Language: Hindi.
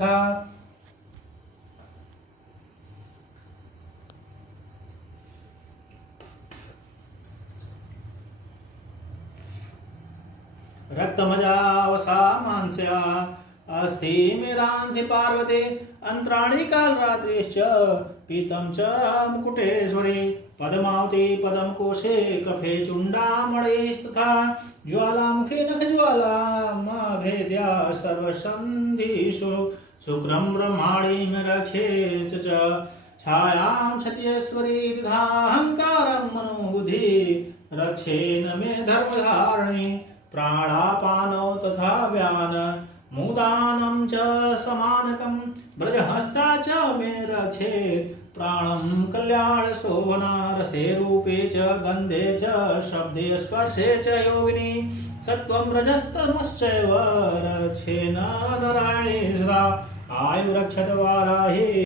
सखा। रक्तमजावसा मांस्या अस्थि मेधांसि पार्वते अंतराणि कालरात्रिश्च पीतं च मुकुटेश्वरे पद्मावती पदम कोशे कफे चूडामणिस्तथा ज्वालामुखे नखज्वालामभेद्या सर्वसन्धिषु शुक्रं ब्रह्माणिं रक्षेत च छायां सत्येश्वरी तथाहंकारं मनोबुद्धि रक्षेन मे धर्मधारिणी प्राणापानौ तथा व्यान मुदानं च समानकं ब्रजहस्ता च मे रक्षेत् प्राणं कल्याण शोभना रसे रूपे च गन्धे च शब्दे स्पर्शे च योगिनी सत्त्वं रजस्तमश्चैव रक्षेन नारायणे सदा आयुरक्षत वाराहि।